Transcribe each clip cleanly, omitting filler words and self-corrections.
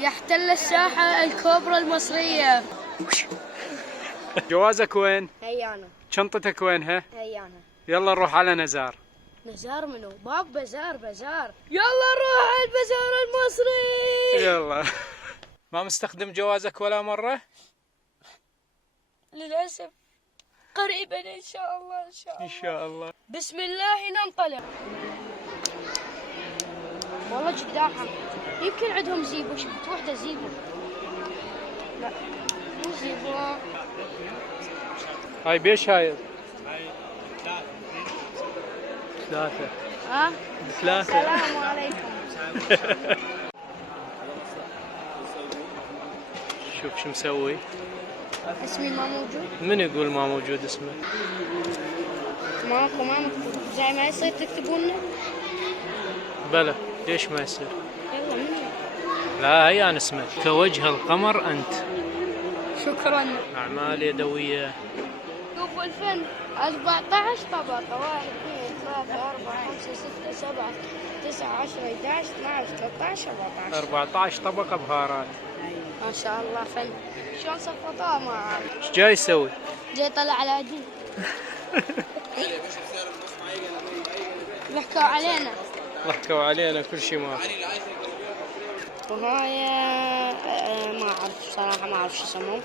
يحتل الساحة الكوبرا المصرية. جوازك وين؟ هيانا. شنطتك وينها؟ هيانا. يلا نروح على نزار. نزار منو؟ باب بزار. يلا نروح على البزار المصري. يلا. ما مستخدم جوازك ولا مرة؟ للأسف. قريبا إن شاء الله. إن شاء الله. بسم الله ننطلق. والله جداحة. يمكن عندهم زيبو. شفت وحدة زيبو. لا مو زيبو. هاي بيش هاي؟ ثلاثة. ها؟ ثلاثة. السلام عليكم. شوف شو مسوي. اسمي ما موجود. من يقول ما موجود اسمه؟ ماكو ما مكتوب. زي ما يصير تكتبون لنا. بلى ليش ما يصير؟ يلا مني. لا هي أنا اسمك كوجه القمر أنت. شكرا. أعمال يدوية. شوفوا الفن 14 طبقة. 1 2 3 4 5 6 7 9 10 11 12 13 14. 14 طبقة بهارات. ما شاء الله فن. شلون سقطوها ما اعرف. ايش جاي يسوي؟ جاي طلع على دين. ضحكوا علينا. ضحكوا علينا كل شيء ما. وهاي ما اعرف صراحة ما اعرف شو اسمهم.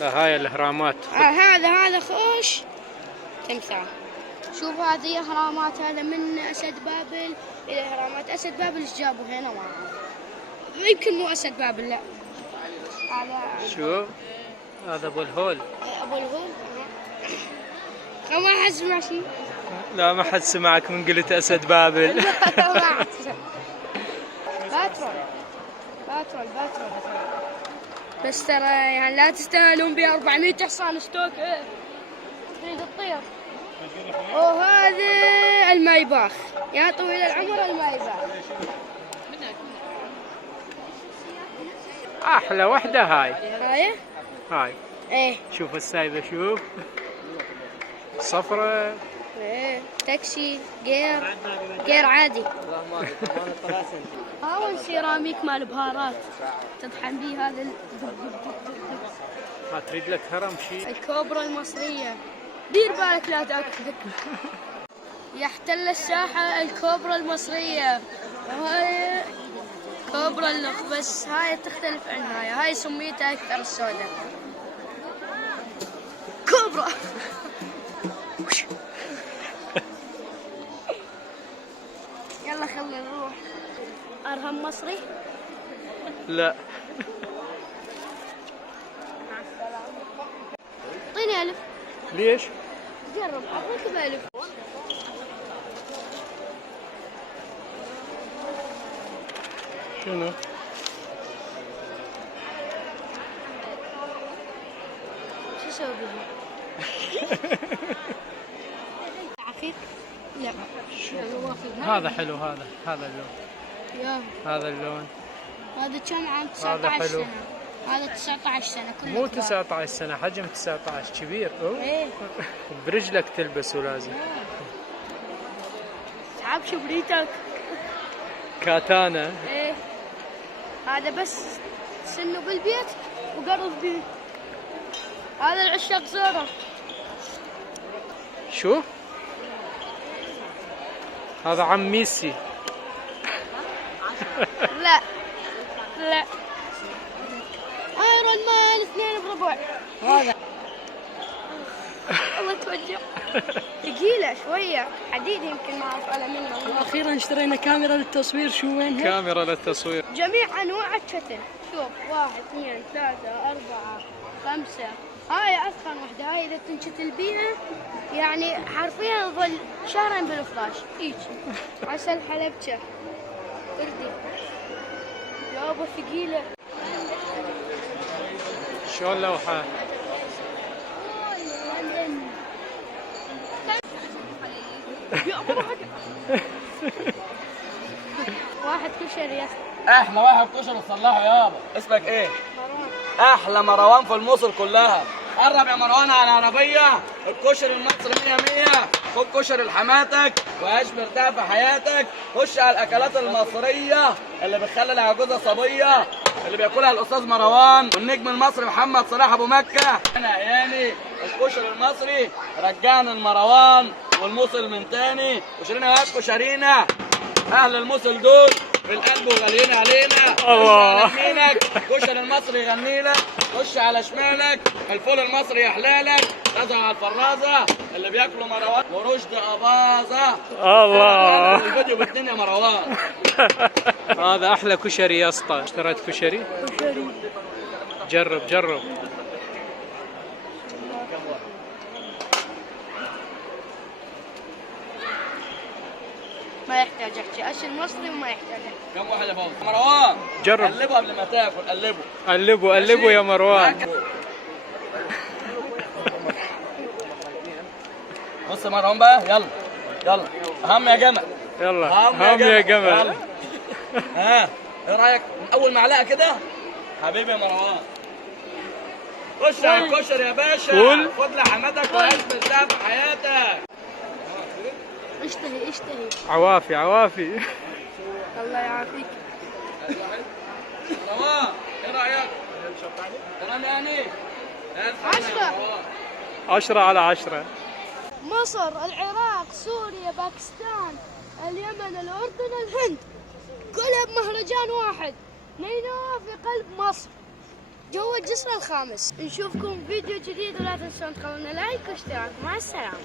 هاي الإهرامات. هذا خوش تمثال. شوف هذه اهرامات. هذا من اسد بابل الى اهرامات اسد بابل. ايش جابوا هنا ما اعرف. يمكن مو اسد بابل. لا هذا شو؟ هذا أبو الهول. ابو الهول. ما حد سمع شيء. لا ما حد سمعك من قلت أسد بابل. ما حد سمع. باترول. بس ترى يعني لا تستاهلون ب 400 حصان ستوك. تريد تطير. وهذا المايباخ. يا طويل العمر المايباخ. أحلى وحدة هاي. هاي. ايه شوف السايبة شوف. صفرة. ايه تاكسي غير عادي. هاون سيراميك مال بهارات تطحن بيه هذا ما تريد لك هرم شيء؟ الكوبرا المصرية. دير بالك لا تاكل. يحتل الساحة الكوبرا المصرية. وهاي كوبرا اللخ بس هاي تختلف عن هاي سميتها أكثر السوداء. كوبرا. يلا خلينا نروح. أرهم مصري؟ لا. اعطيني ألف. ليش؟ جرب أعطيك بألف. شنو؟ شو اسوي بها؟ عقيق؟ لا. هذا حلو هذا اللون. يا هذا اللون. هذا كم عام؟ هذا 19 حلو. سنة. هذا 19 سنة كله. مو كبار. 19 سنة حجم 19 كبير. ايه برجلك تلبسه لازم. تعب شبريتك. كاتانا. ايه هذا بس سنه بالبيت وقرض بيه. هذا العشاق زوره. شو؟ هذا عم ميسي. لا ايرون مان 2 بربع. هذا والله توجع. ثقيلة شوية حديد يمكن ما اعرف انا منه. اخيرا اشترينا كاميرا للتصوير. شو وينها؟ كاميرا للتصوير. جميع انواع الشتل. شوف 1 2 3 4 5. هاي اثخن وحده. هاي اذا تنشتل بيها يعني حرفيا تظل شهرين بالفراش. هيك عسل حلبشه تردي. يابا ثقيلة. شلون لوحة؟ واحد كشري يا احلى واحد كشري تصلحه يابا. اسمك ايه؟ مروان. احلى مروان في الموصل كلها. قرب يا مروان على العربيه. الكشري المصري 100 100. خد كشري لحماتك وعيش مرتاح في حياتك. خش على الاكلات المصريه اللي بتخلي العجوزه صبيه. اللي بياكلها الاستاذ مروان والنجم المصري محمد صلاح ابو مكه. انا عياني الكشري المصري رجعنا المروان والموصل من تاني، وشرينا وقت كشرينا. اهل الموصل دول بالقلب وغاليين علينا. الله. خش على يمينك الكشري المصري يغني لك، خش على شمالك الفول المصري يحلالك. رزع على الفرازه اللي بياكلوا مروان ورشدي اباظه. الله. الفيديو باتنين يا مروان. هذا احلى كشري يا اسطى. اشتريت كشري؟ جرب جرب. ما يحتاج احكي اكل مصري وما يحتاج احكي. كم واحد يا فوز؟ مروان جرب. قلبه قبل ما تاكل، قلبه قلبوا قلبوا يا مروان. بص يا مروان بقى، يلا يلا اهم يا جمل. يلا هم يا جمل. يلا. ها ايه رايك من اول معلقه كده؟ حبيبي يا مروان خش على الكشري يا باشا. فول. خد لحماتك وعيش مرتاح في حياتك. اشتهي اشتهي. عوافي عوافي. الله يعافيك. مروان ايه رايك؟ تمام يعني؟ 10 على 10. مصر، العراق، سوريا، باكستان، اليمن، الأردن، الهند، كلها بمهرجان واحد. نينوى في قلب مصر جوا الجسر الخامس. نشوفكم فيديو جديد ولا تنسون تخلونا لايك واشتراك. مع السلامة.